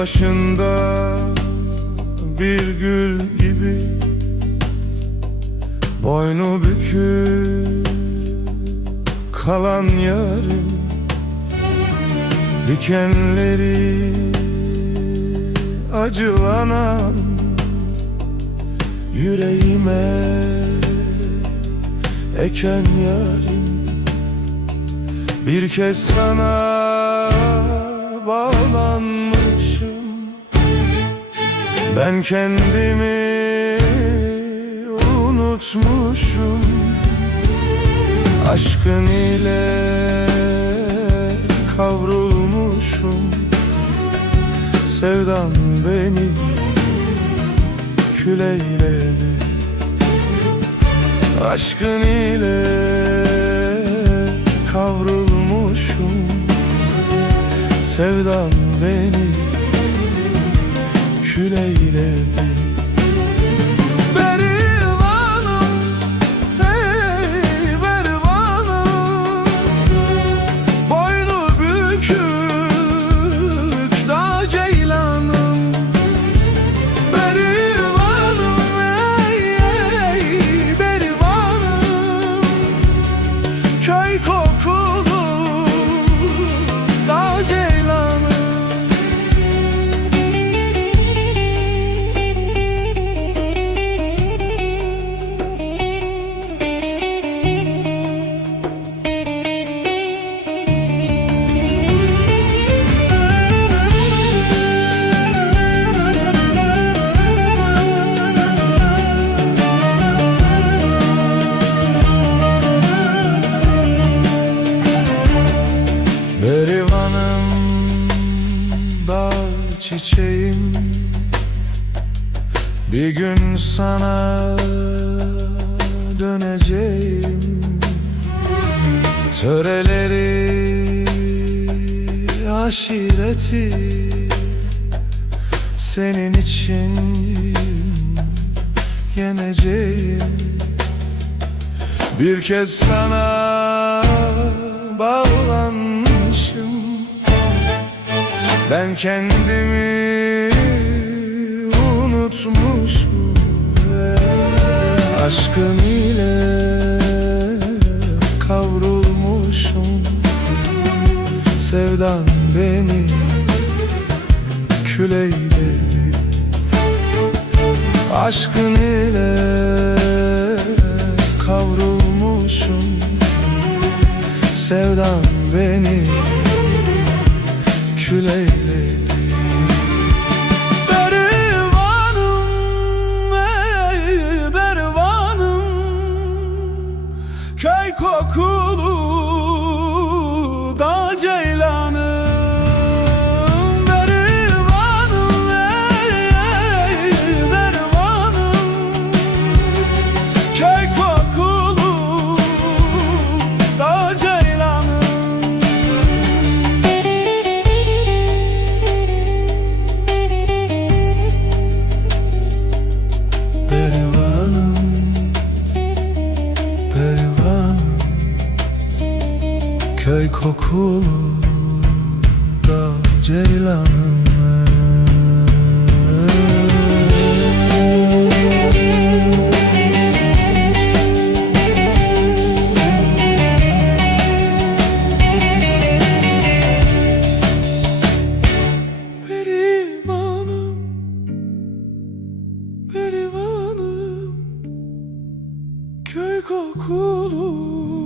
başında bir gül gibi Boynu bükük kalan yarım Dikenleri acılanan Yüreğime eken yarim Bir kez sana bağlanmış ben kendimi unutmuşum. Aşkın ile kavrulmuşum. Sevdan beni kül eyledi Aşkın ile kavrulmuşum. Sevdan beni kül Berivanım da çiçeğim. Bir gün sana döneceğim. Töreleri aşireti Senin için yeneceğim. Bir kez sana Ben kendimi unutmuşum. Aşkın ile kavrulmuşum. Sevdan beni kül eyledi. Aşkın ile kavrulmuşum. Sevdan beni kül köy kokulu da ceylanım Perivanım, perivanım, köy kokulu